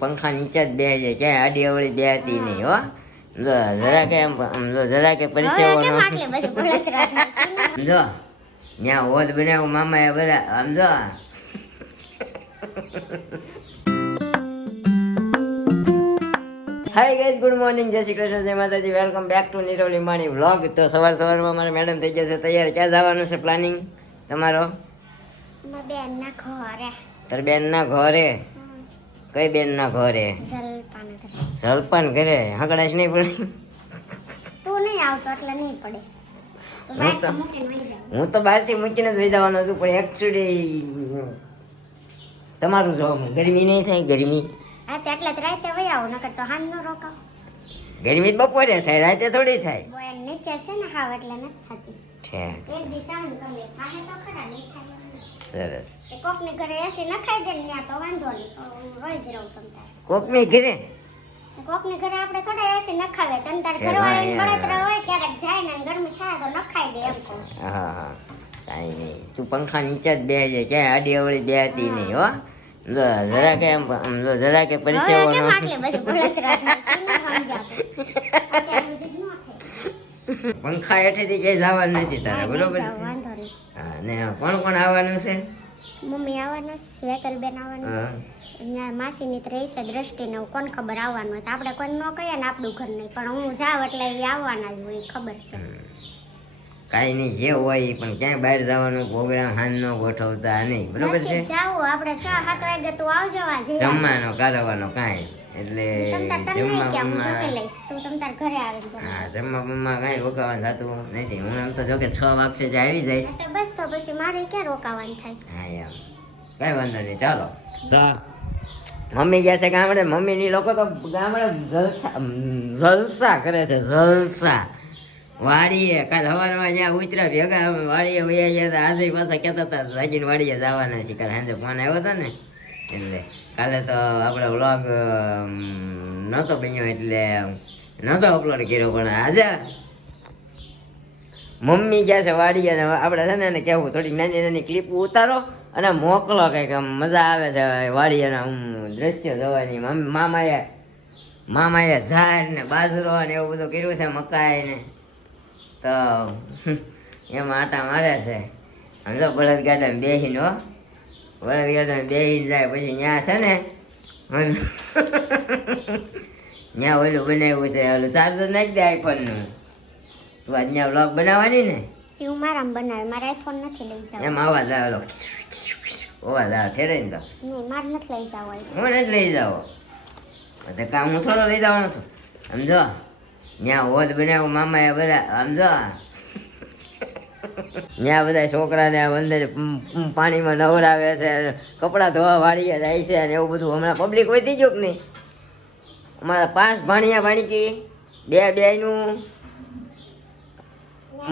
પંખા નીચે જ બે જાય, ક્યાંય આડી અવળી બેહતી નહીં હો. જો જરા કે જરા કે પરિચય જો ત્યાં હોદ બનાવ્યું મામા એ બધા આમ જો. હાય ગાઈઝ, ગુડ મોર્નિંગ, જય શ્રી કૃષ્ણ, જય માતાજી, વેલકમ બેક ટુ નિરોલી માણી વ્લોગ. તો સવારમાં મારા મેડમ થઈ જશે તૈયાર. ક્યાં જવાનું છે પ્લાનિંગ તમારો? તાર બેન ના ઘરે? કઈ બેન ના ઘરે? જલપાન ઘરે. હકડાશ નહીં પડી? તું નહીં આવતો એટલે નહીં પડે. હું તો બહાર થી મૂકીને જ લઈ જવાનો છું, પણ એકચ્યુઅલી તમારું જોવાનું ગરમી નહીં થાય. ગરમી હા તો એટલે જ રાતે વઈ આવો, નકર તો હાંજ નો રોકાવ. ગરમી તો બપોરે થાય, રાતે થોડી થાય. બોય નીચે છે ને હાવ એટલે નથી થતી. છે એક દિશા ન કરે થાય તો ખરા નહીં થાય. સરસ. એ કોકની ઘરે એસી નખાઈ દે ને ત્યાં તો વાંધો નહીં, રોજ રહું તમ તારે. કોકની ઘરે? કોકની ઘરે આપણે થોડા એસી નખાવે, તમ તારે ઘરવાળાની બળતરા હોય ક્યારેક જાય ને ગરમી થાય તો નખાઈ દે એમ કહું. હા હા, કાંઈ નહીં, તું પંખા નીચે જ બેસી જાય, ક્યાંય આડી અવળી બેહતી નહીં હો. જો જરા કે જરા કે પરિચય પંખા હેઠેથી ક્યાંય જવાનું નથી તારે, બરોબર છે? હા, ને કોણ કોણ આવવાનું છે? મમ્મી આવવાનું છે, હેતલબેન આવવાનું છે, અહીંયા માસીની તો રહી છે દ્રષ્ટિને, કોણ ખબર આવવાનું હોય તો આપણે કોઈ ન કહીએ ને આપણું ઘર નહીં, પણ હું જાઉં એટલે એ આવવાના જ હોય, ખબર છે. કાંઈ નહીં, જે હોય પણ ક્યાંય બહાર જવાનું પ્રોગ્રામ હાન નો ગોઠવતા નહીં, બરોબર છે? જાવું આપણે 6-7 વાગે તું આવજો. જમવાનો કારવાનો કાંઈ એટલે જમવા કાંઈ રોકાવાનું થતું નથી. હું એમ તો જો કે 6 વાગશે જે આવી જઈશ. બસ તો પછી મારે ક્યાં રોકાવાનું થાય. હા એમ કઈ વાંધો નહીં, ચાલો. તો મમ્મી ગયા છે ગામડે. મમ્મીની લોકો તો ગામડે જલસા કરે છે, જલસા. વાડીએ કાલ સવારમાં જ્યાં ઉતર્યા ભેગા વાડીએ વયા ગયા હતા. આજે પાછા કહેતા હતા જાગીને વાડીએ જવાના છે. કાલે સાંજે ફોન આવ્યો હતો ને, એટલે કાલે તો આપણે વ્લોગ નહોતો બન્યો એટલે નહોતો અપલોડ કર્યો, પણ આજે મમ્મી ગયા છે વાડીએ ને આપણે છે ને એને કહેવું થોડીક નાની નાની ક્લિપ ઉતારો અને મોકલો, કંઈક મજા આવે છે વાડીએના દ્રશ્ય જોવાની. મામાએ ઝાડ ને બાજરો ને એવું બધું કર્યું છે, મકાઈ ને, તો એમાં આટા મારે છે. સમજો બળદ ગાડામાં બેસીને હો, બળદ ગાડામાં બેસીને જાય. પછી ત્યાં છે ને ત્યાં ઓલું બનાવ્યું છે, ઓલું ચાર્જર નાખી દે આઈફોનનું. તું આજ ત્યાં વ્લોગ બનાવવાની ને? હું મારામાં બનાવે, મારા આઈફોન નથી લઈ જાવ. એમ અવાજ આવે, ઓલો અવાજ આવે ઠેરે ને. તો નહીં, મારે નથી લઈ જાવ. હું નથી લઈ જાઓ તો કામ હું થોડો લઈ જવાનો છું. સમજો ત્યાં હોદ બનાવ્યું મામા એ બધા, સમજો ત્યાં બધા છોકરાને અંદર પાણીમાં નવરાવે છે, કપડાં ધોવા વાળીએ જાય છે ને એવું બધું. હમણાં પબ્લિક વધી ગયો કે નહીં? અમારા 5 ભાણિયા ભાણકી, 2 બેયનું,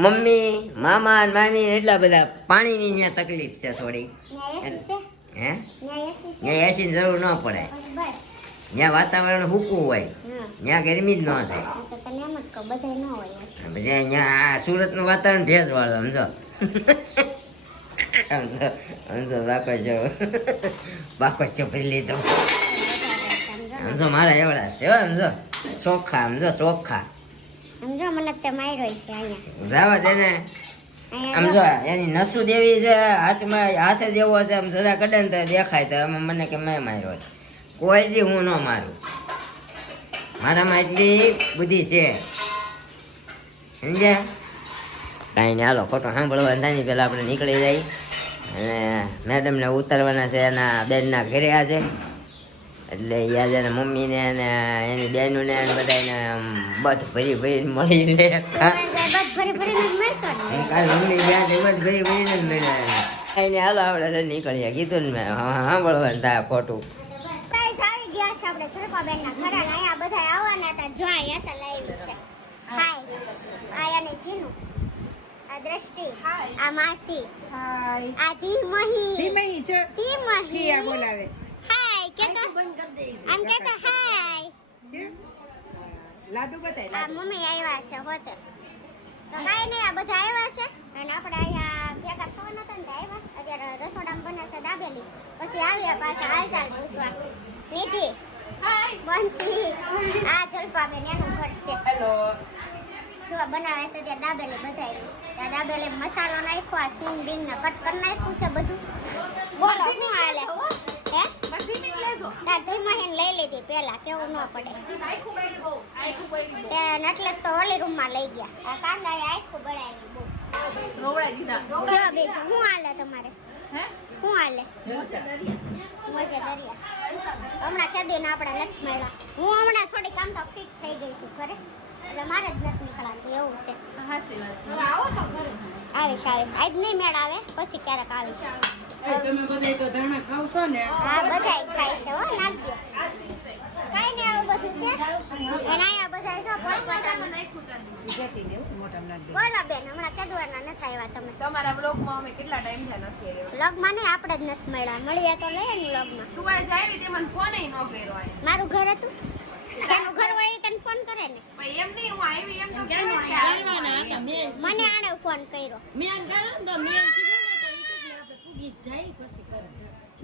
મમ્મી મામા અને મામી, એટલા બધા. પાણીની ત્યાં તકલીફ છે થોડી. હે ત્યાં એસી ની જરૂર ન પડે, ત્યાં વાતાવરણ સૂકું હોય, ત્યાં ગરમી જ ન થાય. અહીંયા સુરતનું વાતાવરણ ભેજવાળું, સમજો સમજો સમજો. બાકો છો ભરી લીધો, સમજો મારા એવડા છે સમજો, ચોખ્ખા, સમજો ચોખ્ખા. સમજો મને તે માર્યો છે અહીંયા. જવા દે ને, સમજો એની નસુ દેવી છે, હાથમાં હાથે દેવો છે, આમ જરા કડે ને તો દેખાય તો એમાં મને કે મેં માર્યો છે. કોઈ દી હું ન મારું, મારામાં એટલી બુદ્ધિ છે, સમજ્યા? કાંઈ નહીં, હાલો ખોટો સાંભળવા થાય પહેલાં આપણે નીકળી જાય. અને મેડમને ઉતારવાના છે એના બેનના ઘરે આજે, એટલે આજે એના મમ્મીને અને એની બહેનોને બધાને બધ ભરી ભરીને મળી લે. કાલે મમ્મી ગયા છે બધ ભરી ભરીને જ મળ્યા. કાંઈ નહીં, હાલો આપણે નીકળીએ. કીધું ને મેં સાંભળવાનું થાય ખોટું. આપણે છોડપાબેનના ઘરે અહીંયા બધા આવવાના હતા, જો અહીંયા હતા લાવી છે. હાય આયાને જીનુ, આ દ્રષ્ટિ, આ માસી, આ ધીમહી છે, ધીમહી આ બોલાવે. હાય કે તો બંધ કર દે, આમ કે તો હાય છે. લાડુ બતાય, આ મમ્મી આવ્યા છે હોતે. તો કાઈ નહીં, આ બધા આવ્યા છે અને આપણે અહીંયા ભેગા થવાના હતા ને આવ્યા. અત્યારે રસોડામાં બને છે દાબેલી, પછી આવ્યા પાછા હાલચાલ પૂછવા. નિધિ જલપાબેન એનું ઘર છે. જો બનાવે છે ત્યાં દાબેલી બધાયનું. ત્યાં દાબેલી મસાલો નાખ્યો, આ સીંગ બીંગ ને કટ કરી નાખ્યું છે બધું. બોલો શું હાલે? હે? તાર ધીમહીન લઈ લીધી પેલા, કેવું ન પડે. એટલે જ તો ઓલી રૂમમાં લઈ ગયા. આ કાંદા આખું બળાવ્યું બહુ. કેવા બીજું શું હાલે તમારે? શું હાલે? મોજે દરિયા. હમણાં કેદીને આપણે નથી મળ્યા. હું હમણાં થોડીક આમ તો ફિટ થઈ ગઈ છું ઘરે, એટલે મારે જ નથી નીકળવાનું એવું છે. આવીશ આજ નહીં મેળ આવે, પછી ક્યારેક આવીશ. તમે બધાય તો ધાણા ખાવ છો ને? હા બધાય ખાય છે હો, નાખજો. કાંઈ નહીં આવું બધું છે. અને અહીંયા બધાય છો પોતપોતાનું. બોલો બેન, હમણાં કેદવાના નથી આવ્યા તમે? તમારા બ્લોગમાં અમે કેટલા ટાઈમ થયા નથી આવ્યા. વ્લોગમાં નહીં, આપણે જ નથી મળ્યા. મળીએ તો લઈએ ને વ્લોગમાં. સુવાય જાય તે મને ફોન ન કર્યો આય. મારું ઘર હતું, જેનું ઘર હોય એ તને ફોન કરે ને. પણ એમ નહીં, હું આવી એમ તો કહેવાય કે મને આણે ફોન કર્યો.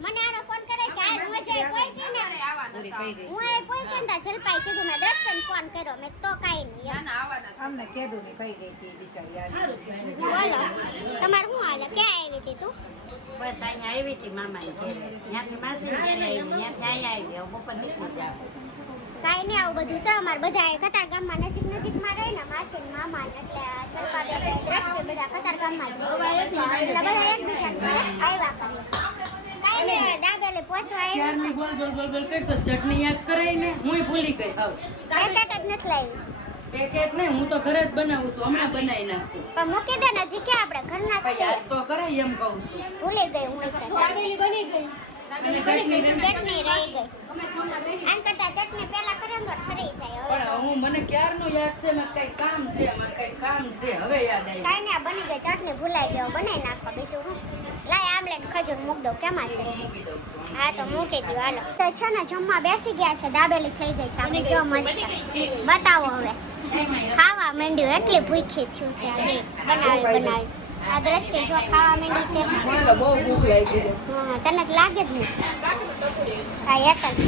મને આણે ફોન કરે કે આ મજે પહોંચી ને. ઘરે આવવાના હતા. હું એ પહોંચી ને જલપાઈ કીધું, મેં દ્રષ્ટિને ફોન કર્યો, મેં તો કાંઈ નહીં ના એમ. ના આવવાના હતા. અમને કીધું ને કહી ગઈ હતી બિચારી યાર. બોલો તમારે શું હાલે? ક્યાં આવી હતી તું? બસ અહીંયા આવી હતી મામાની ઘરે. ત્યાંથી માસી ઘરે આવી, ત્યાંથી અહીંયા આવી. હવે બપોર નીકળી જાવ. કાંઈ નહીં, આવું બધું છે અમારે. બધા કતાર ગામમાં નજીકમાં રહે ને, માસી ને મામા ને, એટલે જલપાબેન દ્રષ્ટિ બધા કતાર ગામમાં જ રહે છે. એટલે બધા એકબીજા ઘરે આવ્યા કરીએ. કાંઈ નહીં, દાબેલી પહોંચવા આવી ક્યારની બોલ બોલ બોલ બોલ કરશો, ચટણી યાદ કરાઈ ને હુંય ભૂલી ગઈ હાવ. પેકેટ જ નથી લાવી. પેકેટ નહીં, હું તો ઘરે જ બનાવું છું, હમણાં બનાવી નાખું. પણ મૂકી દે ને, હજી ક્યાં આપણે ઘરના જ પણ છીએ. યાદ તો કરાય એમ કહું છું. ભૂલી ગઈ હું એટલે. ચટણી રહી ગઈ. આમ કરતા ચટણી પેલા કરે ને તો ઠરી જાય. હવે તો પણ હું મને ક્યારનું યાદ છે, મારે કઈ કામ છે, મારે કઈ કામ છે, હવે યાદ આવી. કાંઈ નહીં, આ બની ગઈ ચટણી, ભૂલાઈ ગયો, બનાવી નાખો. બીજું હું લાય આમ લઈને ખજૂર મૂક દઉં. કેમાં છે? મૂકી દઉં છું. હા તો મૂકી દઉં. હાલો તો છે ને, જમવા બેસી ગયા છે. દાબેલી થઈ ગઈ છે આપણી. જો મસ્ત બતાવો હવે. ખાવા માંડ્યું, એટલી ભૂખી થયું છે. આ બે બનાવી આ દ્રષ્ટિ જો ખાવા માંડી છે. મને તો બહુ ભૂખ લાગી છે. હા, તને તો લાગે જ નહીં. આ એક જ.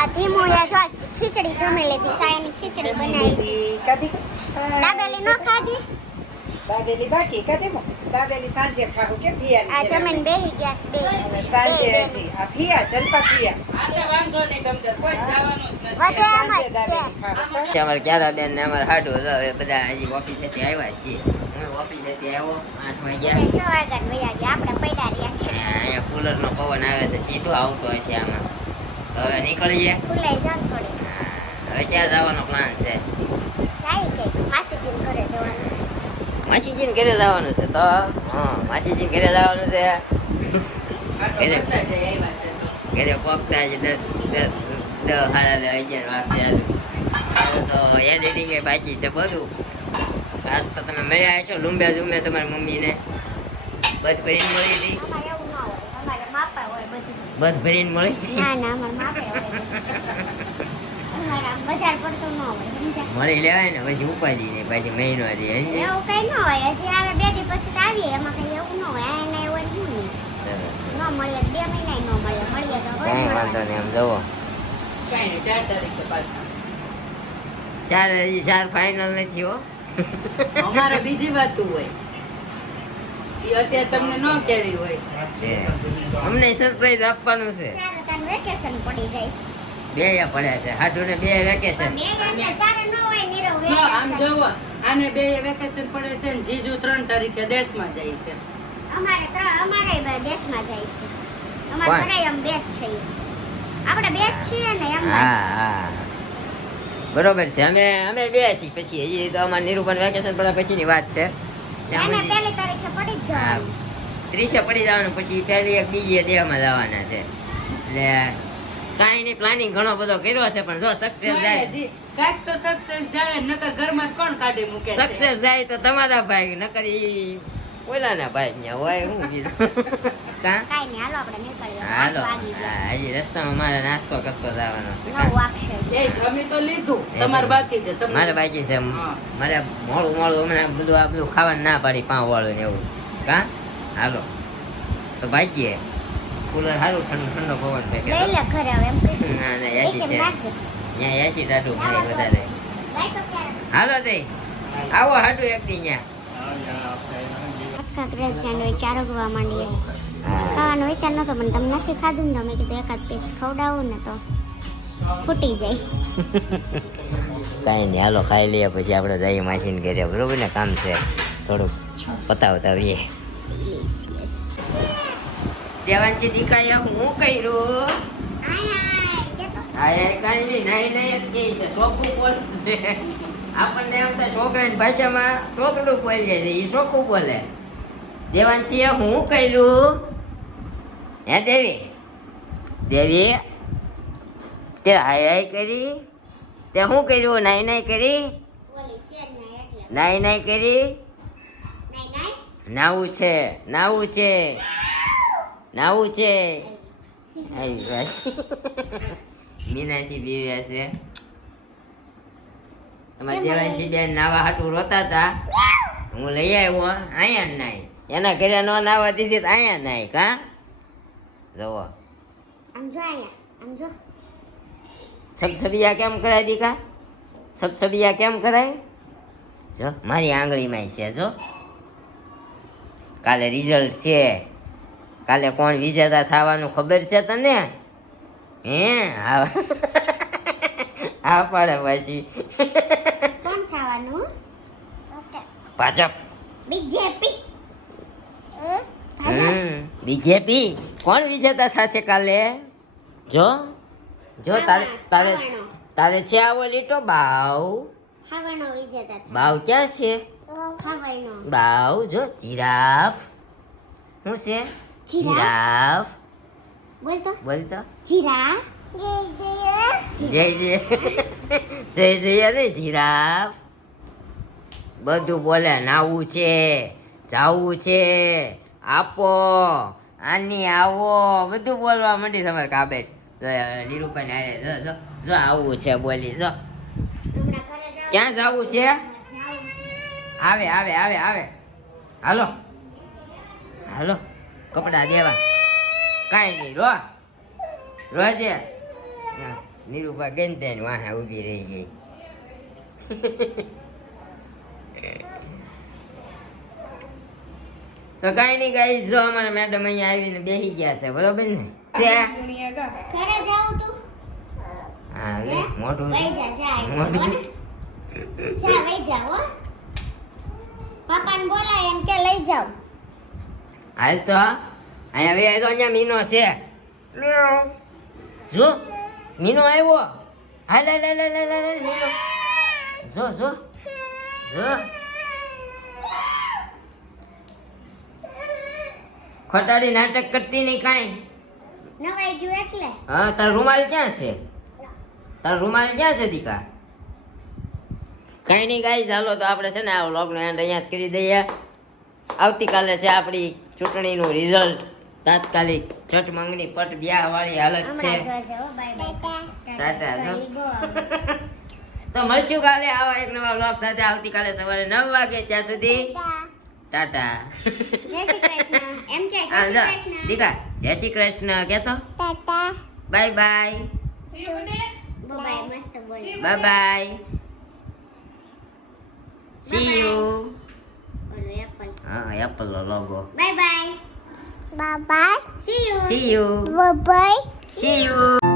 આ ધીમું એ જો ખીચડી જમી લીધી. સાયની ખીચડી બનાવી. કદી દાબેલી ન ખાધી. દાબેલી બાકી કદી દાબેલી સાંજે ખાવું કે આ પિયા જમીન બેહી ગયા છે બે. સાંજે બે. હજી આ પિયા જલપા પિયા આતે વાંધો નહીં ગમતર કોઈ જવાનું જ નથી. વધે એમ સાંજે જ છે. દાબેલી ખાવું કે અમારે ક્યારે બેન ને અમારે હાટું હતો. હવે બધા હજી ઓફિસેથી આવ્યા છીએ. હું ઓફિસેથી આવ્યો 8 વાગ્યા. 6 વાગ્યા વયા ગયા. આપણે પડ્યા રહ્યા અને અહીંયા કુલરનો પવન આવે છે, સીધો આવતો હશે આમાં. તો હવે નીકળીએ. ખુલાઈ જાવ થોડી. હવે ક્યાં જવાનો પ્લાન છે? જાય કે માસીજીને ઘરે જવાનું. માસીજીને ઘરે જવાનું છે. તો હા, માસીજીને ઘરે જવાનું છે. ઘરે બધા જ આવ્યા છે તો ઘરે પહોંચતા જ 10 સાડા 10 11 વાગશે. તો એડિટિંગ એ બાકી છે બધું. આજ તો તમે મળ્યા હશો લુંબ્યા ઝુમ્યા તમારી મમ્મીને. બધ ભરીને મળી હતી. અમારે એવું ના હોય. અમારે માપા હોય બધું. બધ ભરીને મળી હતી. ના ના, અમારે માપે હોય. અમારે આમ બજાર પડતું ન હોય, સમજ્યા? મળી લેવાય ને પછી ઉપાધિ ને પછી મહિનો હતી. એવું કઈ ન હોય. હજી આવે 2 દી પછી તો આવીએ. એમાં કઈ એવું ન હોય. એને એવું હોય શું નહીં. સરસ. ન મળીએ 2 મહિના ન મળીએ. મળીએ તો રોજ કઈ વાંધો મળવાનું. નહીં. આમ જવો કઈ નહીં 4 તારીખે પાછા હજી 4 ફાઇનલ નથી હો. અમારે બીજી વાતું હોય એ અત્યારે તમને ન કેવી હોય છે અમને સરપ્રાઈઝ આપવાનું છે. ચારે તારું વેકેશન પડી જાય. બે પડ્યા છે હાટુ ને 2 વેકેશન. પણ બે એટલે ચારે ન હોય નીરવ જો આમ વેકેશન. જોવો આને બે વેકેશન પડે છે ને જીજુ 3 તારીખે દેશમાં જાય છે અમારે દેશમાં જાય છે. અમારે કોણ? ઘરે એમ બે જ છે. આપણે બે જ છીએ ને એમ. હા હા બરોબર છે. અમે બે છીએ. પછી હજી તો અમારે નિરૂપણ વેકેશન પડ્યા પછીની વાત છે. ત્યાં એને સુધી 1 તારીખે પડી જ હા, જવાનું. 30 પડી જવાનું. પછી પહેલી એક બીજી દેહમાં જવાના છે. એટલે કાંઈ નહીં, પ્લાનિંગ ઘણો બધો કર્યો છે. પણ જો સક્સેસ જાય કાંઈક તો સક્સેસ જાય નકર ઘરમાં કોણ કાઢી મૂકે છે? સક્સેસ જાય તો તમારા ભાઈ નકર ઈ ઓલાના ભાઈ ત્યાં હોય. હું કીધું કા કાંઈ નહીં, હાલો આપણે નીકળીએ. હાલો. 8 વાગી ગયા. હા, હજી રસ્તામાં મારે નાસ્તો કરતો જવાનો છે. 9 વાગશે. એ જમી તો લીધું તમારે બાકી છે તમને મારે બાકી છે. હા. મારે મોડું હમણાં બધું આ બધું ખાવાનું ના પાડી પાઉં વાળું ને એવું. કા હાલો તો બાકી કુલર સારું ઠંડો ઠંડો પવન છે કે લઈ લે ઘરે હવે એમ કહી. ના ના એક એસી એમ છે. નાખ દે. ત્યાં 80 ટાટું થાય વધારે. ભાઈ તો ક્યારે હાલો તે આવો હાટું એકથી ત્યાં. આખા ક્રેઝ સેન્ડવિચ ચારગવા માંડીએ. ખાવાનો વિચાર નતો પણ તમે નથી ખાધું ને તો મેં કીધું એકાદ પીસ ખવડાવું ને તો ફૂટી જાય. કાંઈ નહીં હાલો ખાઈ લઈએ પછી આપણે જઈએ માસીને ઘરે બરોબર ને કામ છે થોડુંક પતાવતા આવીએ. દેવાંશી દીકાએ હું કર્યું આ કાંઈ નહીં નહીં જ કહે છે ચોખ્ખું બોલશે આપણને એમ તો છોકરાની ભાષામાં ટોકડું બોલી જાય છે એ ચોખ્ખું બોલે. દેવાંશીએ હું કર્યું હે દેવી દેવી તે હાય હાય કરી તે શું કર્યું નાઈ નાઈ કરી ઓલી શેર ના એટલે નાઈ નાઈ કરી નહીં નહીં નાવું છે નાવું છે નાવું છે આવી બસ મીનાથી બીવ્યા છે તમારે દેવાંશી બેન નાવા હાટું રોતા હતા હું લઈ આવ્યો અહીંયા નાય એના ઘરે ન નાવા દીધી તો અહીંયા નાય કા જવો આમ જો અહીંયા આમ જો સબસબિયા કેમ કરાય દીકા સબસબિયા કેમ કરાય જો મારી આંગળીમાં છે જો કાલે રિઝલ્ટ છે કાલે કોણ વિજેતા થવાનું ખબર છે તને હે આ પાડે પછી કોણ થવાનું ભાજપ બીજેપી બીજેપી કોણ વિજેતા થશે કાલે જો જો તારે તારે તારે છે આવો લીટો બાવ ખાવાનો વિજેતા બાવ ક્યાં છે ખાવાનો બાવ જો જીરાફ શું છે જીરાફ બોલ તો બોલ તો જીરા જય જય જય જય અરે જીરાફ બધું બોલે નાવું છે જાવું છે આપો આની આવો બધું બોલવા માંડી તમારે કાબે લીરુભાઈ હારે જો જો જો આવું છે બોલી જો હમણાં ઘરે જાવ ક્યાં જવું છે આવે આવે આવે આવે હાલો હાલો કપડા દેવા કાંઈ નહીં રોજે નીરુભા ગઈ ને તેને વાહે ઊભી રહી ગઈ તો કાંઈ નહીં ગાઈ જો અમારા મેડમ અહીંયા આવીને બેસી ગયા છે બરોબર ને છે ઘરે જાવ તું હા લે મોઢું વઈ જા જા મોઢું જા વઈ જા હો પાપાને બોલાય એમ કે લઈ જાવ હાલ તો અહીંયા વે તો અહીંયા મીનો છે જો મીનો આવ્યો હાલ હાલ હાલ હાલ હાલ હાલ મીનો જો જો જો ખોટાડી નાટક કરતી નહીં કાંઈ નવાઈ ગયું એટલે હા તાર રૂમાલ ક્યાં છે તાર રૂમાલ ક્યાં છે દીકા કાંઈ નહીં ગાઈ ચાલો તો આપણે છે ને આ વ્લોગનો એન્ડ અહીંયા જ કરી દઈએ આવતીકાલે છે આપણી ચૂંટણીનું રિઝલ્ટ તાત્કાલિક છઠ મંગની પટ બ્યાહ વાળી હાલત છે હમણાં જોજો બાય બાય ટાટા જો. તો મળશું કાલે આવા એક નવા વ્લોગ સાથે આવતીકાલે સવારે 9 વાગે ત્યાં સુધી ટાટા જય શ્રી કૃષ્ણ એમ કે જય હા શ્રી જા કૃષ્ણ દીકા જય શ્રી કૃષ્ણ કહેતો ટાટા બાય બાય બાય મસ્ત બોલ બાય બાય સી યુ ઓલો એપલ હા એપલ નો logo bye bye bye bye see you see you bye bye see you